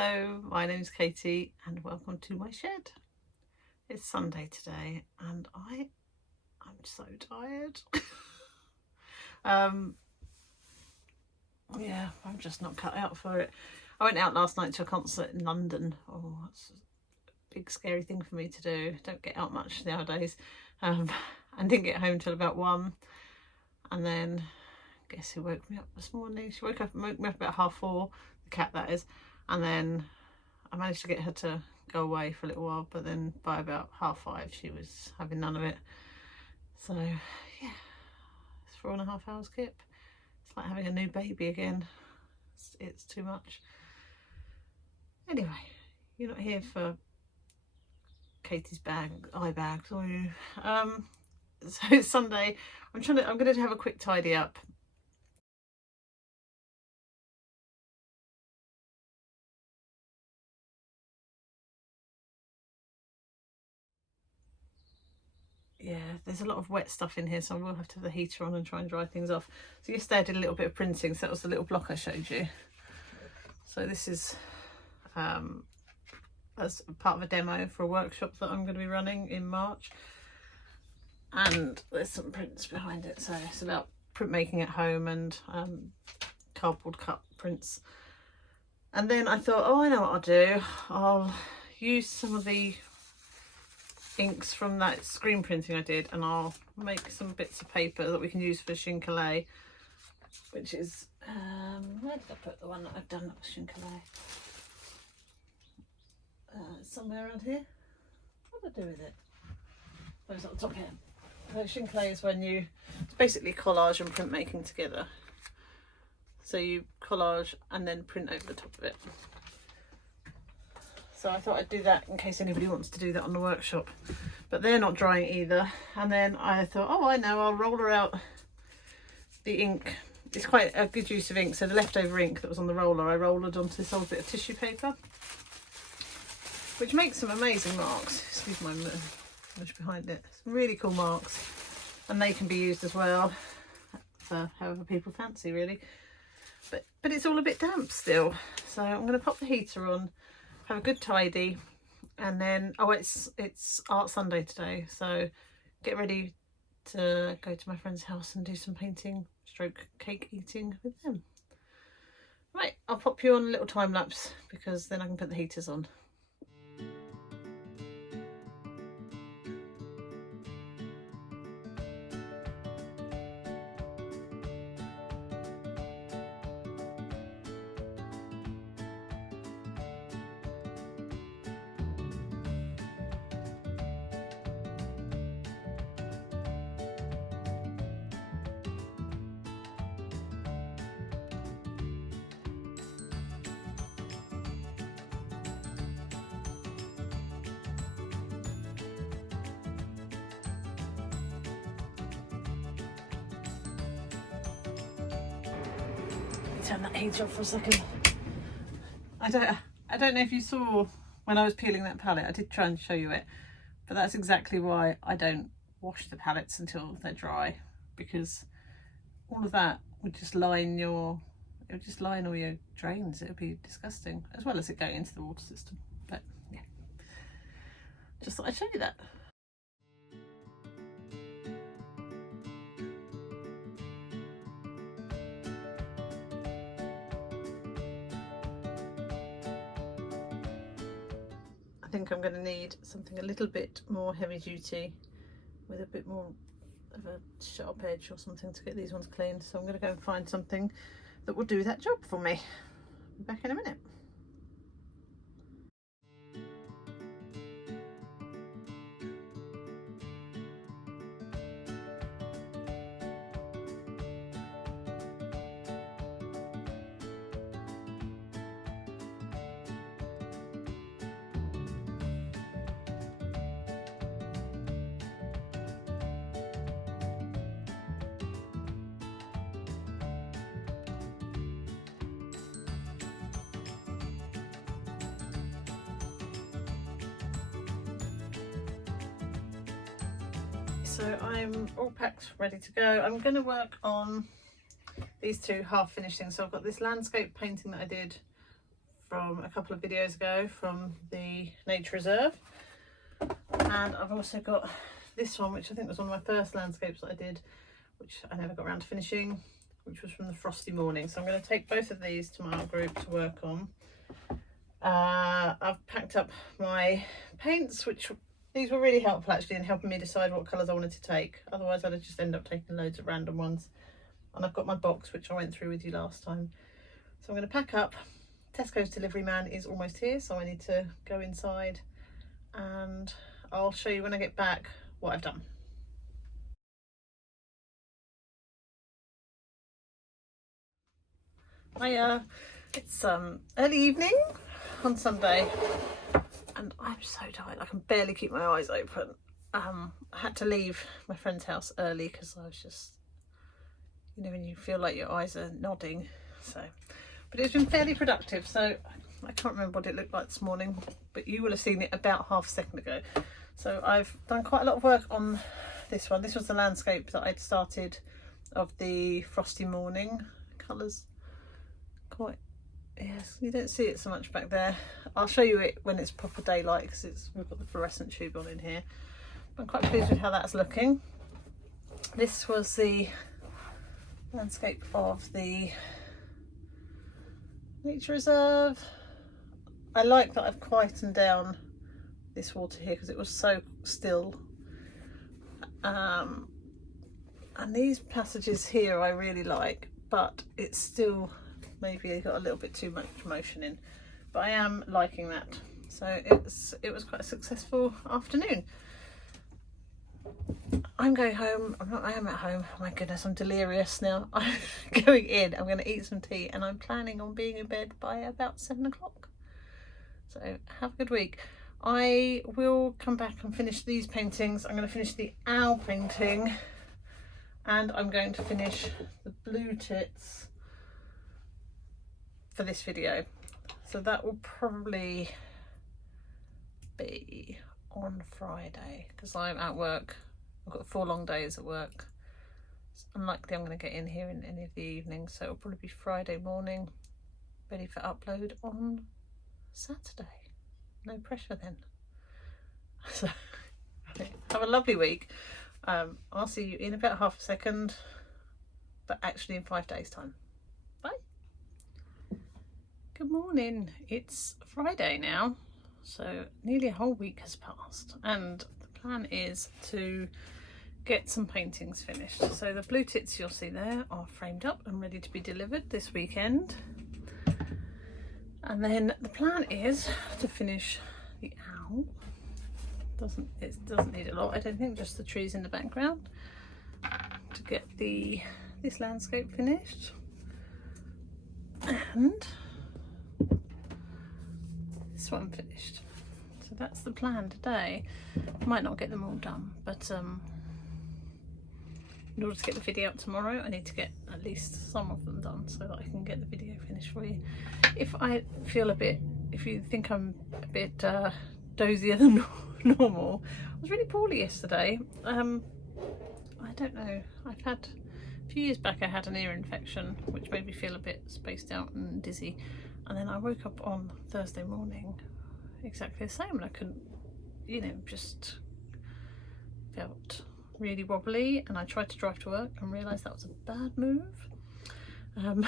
Hello, my name's Katie and welcome to my shed. It's Sunday today and I'm so tired. Yeah, I'm just not cut out for it. I went out last night to a concert in London. Oh, that's a big scary thing for me to do. Don't get out much nowadays. And didn't get home till about 1. And then guess who woke me up this morning? She woke me up about 4:30, the cat that is. And then I managed to get her to go away for a little while, but then by about 5:30 she was having none of it. So yeah, it's 4.5 hours kip. It's like having a new baby again. It's too much. Anyway, you're not here for Katie's eye bags, are you? So it's Sunday. I'm going to have a quick tidy up. Yeah, there's a lot of wet stuff in here, so I will have to have the heater on and try and dry things off. So yesterday I did a little bit of printing, so that was the little block I showed you. So this is as part of a demo for a workshop that I'm going to be running in March. And there's some prints behind it, so it's about printmaking at home and cardboard cut prints. And then I thought, oh, I know what I'll do. I'll use some of the inks from that screen printing I did, and I'll make some bits of paper that we can use for Chincolet, which is where did I put the one that I've done that was Chincolet? Somewhere around here. What did I do with it? Oh, it's at the top here. So Chincolet is when it's basically collage and printmaking together. So you collage and then print over the top of it. So I thought I'd do that in case anybody wants to do that on the workshop. But they're not drying either. And then I thought, oh, I know, I'll roller out the ink. It's quite a good use of ink. So the leftover ink that was on the roller, I rolled onto this old bit of tissue paper, which makes some amazing marks. Excuse my mush behind it. Some really cool marks. And they can be used as well for however people fancy, really. But it's all a bit damp still. So I'm going to pop the heater on, have a good tidy, and then it's Art Sunday today, so get ready to go to my friend's house and do some painting stroke cake eating with them. Right, I'll pop you on a little time lapse because then I can put the heaters on. Turn that heater off for a second. I don't know if you saw when I was peeling that palette. I did try and show you it, but that's exactly why I don't wash the palettes until they're dry, because all of that would just line all your drains. It would be disgusting, as well as it going into the water system. But yeah, just thought I'd show you that. I think I'm going to need something a little bit more heavy duty with a bit more of a sharp edge or something to get these ones cleaned. So I'm going to go and find something that will do that job for me. Be back in a minute. So I'm all packed, ready to go. I'm going to work on these two half finished things. So I've got this landscape painting that I did from a couple of videos ago from the nature reserve, and I've also got this one, which I think was one of my first landscapes that I did, which I never got around to finishing, which was from the Frosty Morning. So I'm going to take both of these to my art group to work on. I've packed up my paints, which these were really helpful actually in helping me decide what colours I wanted to take. Otherwise I'd have just end up taking loads of random ones. And I've got my box, which I went through with you last time. So I'm going to pack up. Tesco's delivery man is almost here, so I need to go inside, and I'll show you when I get back what I've done. Hiya, it's early evening on Sunday, and I'm so tired. I can barely keep my eyes open. I had to leave my friend's house early because I was just, you know, when you feel like your eyes are nodding. So, but it's been fairly productive. So I can't remember what it looked like this morning, but you will have seen it about half a second ago. So I've done quite a lot of work on this one. This was the landscape that I'd started of the Frosty Morning colours. Quite, yes, you don't see it so much back there. I'll show you it when it's proper daylight because we've got the fluorescent tube on in here. I'm quite pleased with how that's looking. This was the landscape of the nature reserve. I like that I've quietened down this water here because it was so still. And these passages here I really like, but it's still maybe got a little bit too much motion in, but I am liking that. So it was quite a successful afternoon. I'm going home. I am at home. Oh my goodness, I'm delirious now. I'm going in. I'm going to eat some tea, and I'm planning on being in bed by about 7 o'clock. So have a good week. I will come back and finish these paintings. I'm going to finish the owl painting, and I'm going to finish the blue tits for this video. So that will probably be on Friday because I'm at work. I've got 4 long days at work. It's unlikely I'm going to get in here in any of the evenings, so it'll probably be Friday morning, ready for upload on Saturday. No pressure then. So have a lovely week. I'll see you in about half a second, but actually in 5 days time. Bye. Good morning. It's Friday now, so nearly a whole week has passed, and the plan is to get some paintings finished. So the blue tits you'll see there are framed up and ready to be delivered this weekend, and then the plan is to finish the owl. It doesn't need a lot, I don't think, just the trees in the background, to get this landscape finished. And this one finished. So that's the plan today. Might not get them all done, but in order to get the video up tomorrow, I need to get at least some of them done so that I can get the video finished for you. If you think I'm a bit dozier than normal, I was really poorly yesterday. I don't know, a few years back I had an ear infection which made me feel a bit spaced out and dizzy, and then I woke up on Thursday morning exactly the same, and I couldn't, you know, just felt really wobbly, and I tried to drive to work and realised that was a bad move, and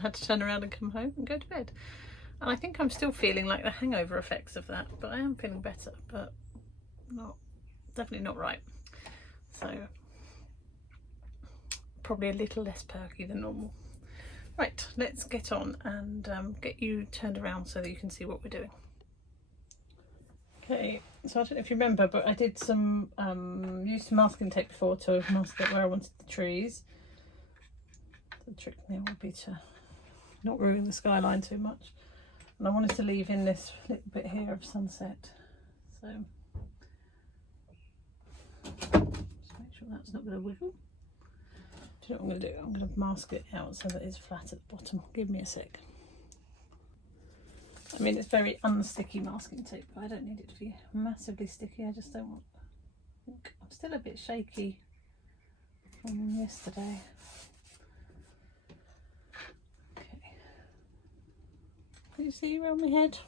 had to turn around and come home and go to bed. And I think I'm still feeling like the hangover effects of that, but I am feeling better, but definitely not right. So probably a little less perky than normal. Right, let's get on and get you turned around so that you can see what we're doing. Okay, so I don't know if you remember, but I did some used some masking tape before to mask it where I wanted the trees. The trick now would be to not ruin the skyline too much, and I wanted to leave in this little bit here of sunset, so just make sure that's not going to wiggle. Do you know what I'm going to do? I'm going to mask it out so that it's flat at the bottom. Give me a sec. I mean, it's very unsticky masking tape, but I don't need it to be massively sticky. I just don't want... I'm still a bit shaky from yesterday. Okay. Can you see around my head?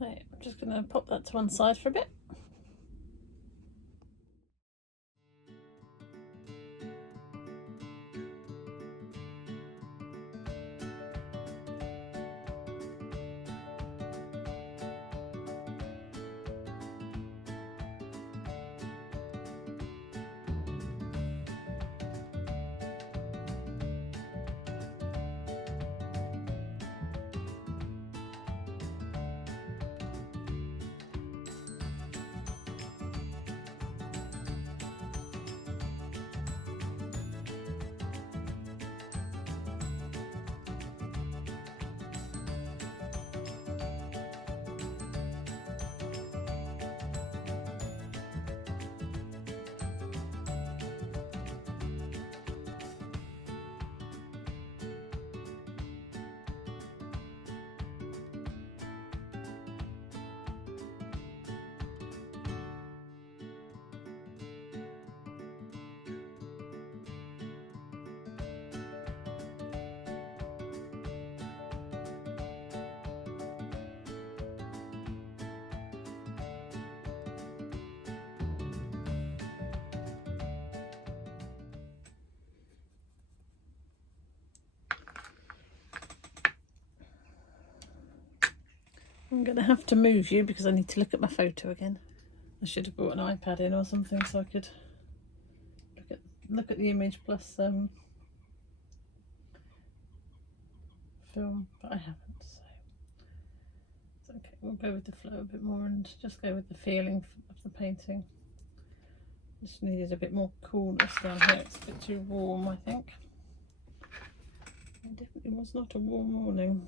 Right, I'm just going to pop that to one side for a bit. I'm going to have to move you because I need to look at my photo again. I should have brought an iPad in or something so I could look at the image plus film, but I haven't, so it's okay. We'll go with the flow a bit more and just go with the feeling of the painting. Just needed a bit more coolness down here. It's a bit too warm, I think. It definitely was not a warm morning.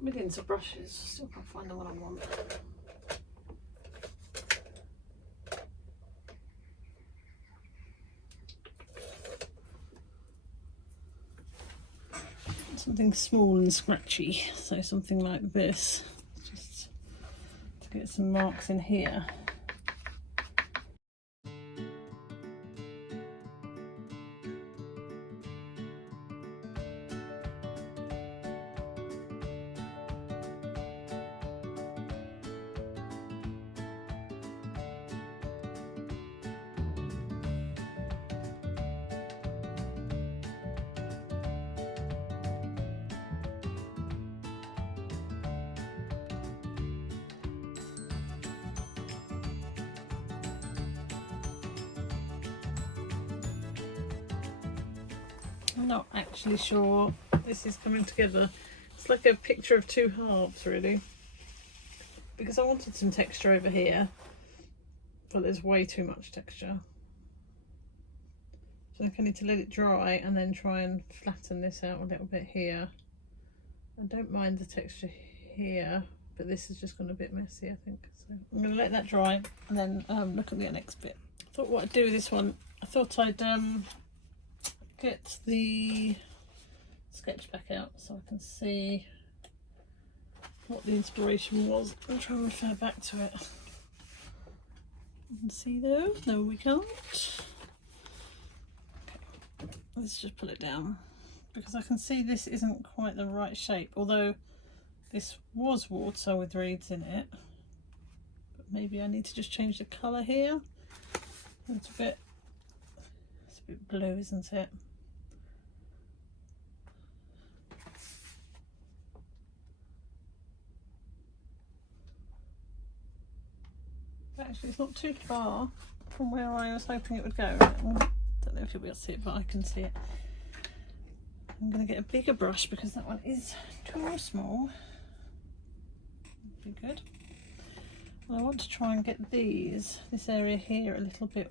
Millions of brushes, still can't find the one I want. Something small and scratchy, so something like this, just to get some marks in here. I'm not actually sure this is coming together. It's like a picture of two halves, really, because I wanted some texture over here, but there's way too much texture. So I think I need to let it dry and then try and flatten this out a little bit here. I don't mind the texture here, but this has just gone a bit messy, I think. So I'm going to let that dry and then look at the next bit. I thought what I'd do with this one, I thought I'd get the sketch back out so I can see what the inspiration was and try and refer back to it. You can see though, no we can't. Okay. Let's just pull it down because I can see this isn't quite the right shape, although this was water with reeds in it, but maybe I need to just change the colour here a little bit. It's a bit blue, isn't it? Actually, it's not too far from where I was hoping it would go. I don't know if you'll be able to see it, but I can see it. I'm going to get a bigger brush because that one is too small. Be good. And I want to try and get this area here a little bit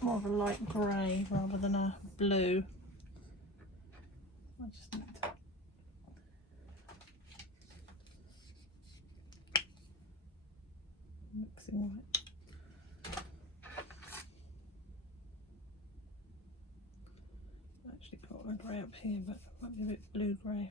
more of a light grey rather than a blue. I just need to mixing white. Actually got a grey up here, but it might be a bit blue grey.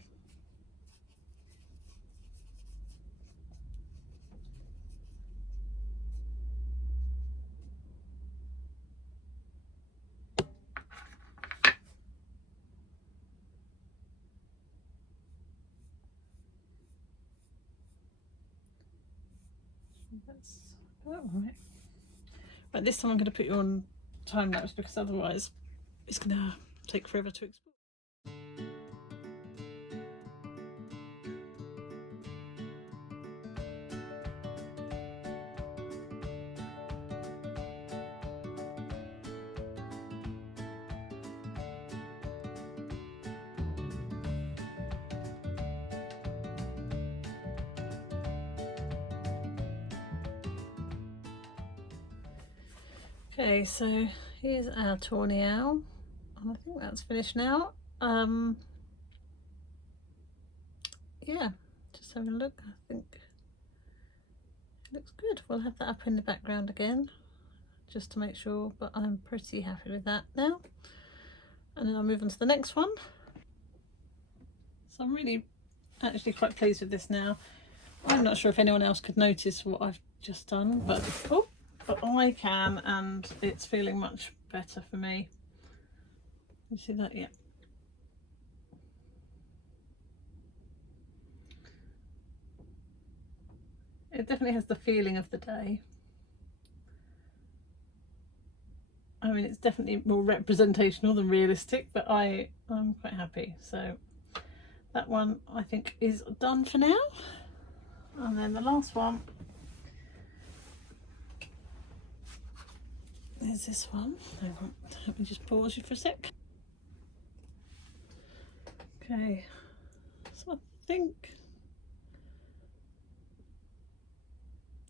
That's about right. But this time I'm going to put you on time lapse because otherwise it's going to take forever to export. Okay, so here's our tawny owl, and I think that's finished now. Yeah, just have a look. I think it looks good. We'll have that up in the background again, just to make sure, but I'm pretty happy with that now. And then I'll move on to the next one. So I'm really actually quite pleased with this now. I'm not sure if anyone else could notice what I've just done, but I can, and it's feeling much better for me. You see that? Yeah. It definitely has the feeling of the day. I mean, it's definitely more representational than realistic, but I'm quite happy. So that one I think is done for now. And then the last one is this one. Hang on, let me just pause you for a sec. Okay, so I think,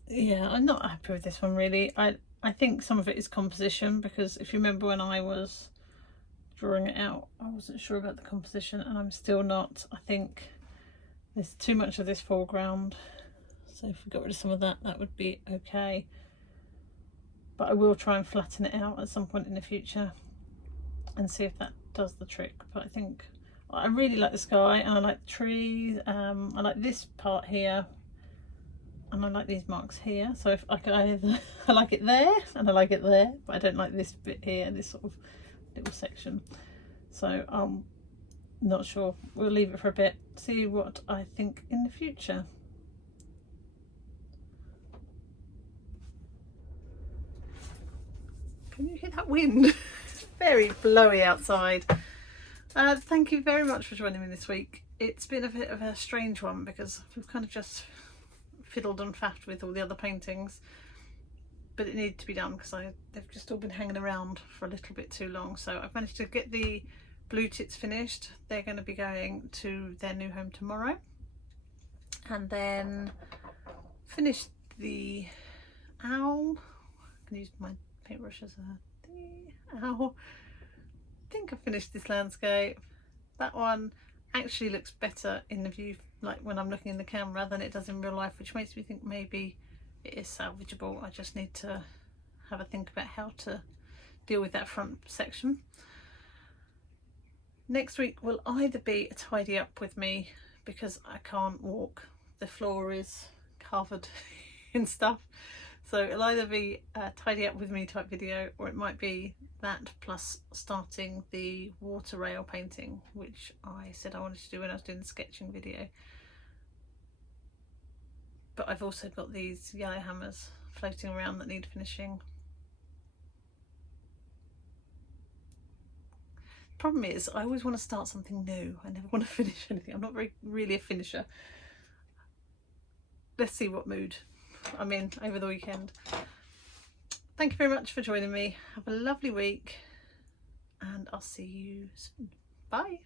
yeah, I'm not happy with this one really. I think some of it is composition, because if you remember when I was drawing it out, I wasn't sure about the composition, and I'm still not. I think There's too much of this foreground, so if we got rid of some of that, that would be okay. But I will try and flatten it out at some point in the future and see if that does the trick. But I think I really like the sky, and I like the trees. I like this part here, and I like these marks here. So if I could either, I like it there and I like it there, but I don't like this bit here, this sort of little section. So I'm not sure. We'll leave it for a bit, see what I think in the future. Can you hear that wind? It's very blowy outside. Thank you very much for joining me this week. It's been a bit of a strange one because we've kind of just fiddled and faffed with all the other paintings, but it needed to be done because they've just all been hanging around for a little bit too long. So I've managed to get the blue tits finished. They're going to be going to their new home tomorrow, and then finish the owl. I can use my paintbrush as a owl. I think I've finished this landscape. That one actually looks better in the view, like when I'm looking in the camera, than it does in real life, which makes me think maybe it is salvageable. I just need to have a think about how to deal with that front section. Next week will either be a tidy up with me, because I can't walk, the floor is covered in stuff, so it'll either be a tidy up with me type video, or it might be that plus starting the water rail painting, which I said I wanted to do when I was doing the sketching video. But I've also got these yellow hammers floating around that need finishing. Problem is, I always want to start something new. I never want to finish anything. I'm not really a finisher. Let's see what mood I'm in over the weekend. Thank you very much for joining me. Have a lovely week, and I'll see you soon. Bye.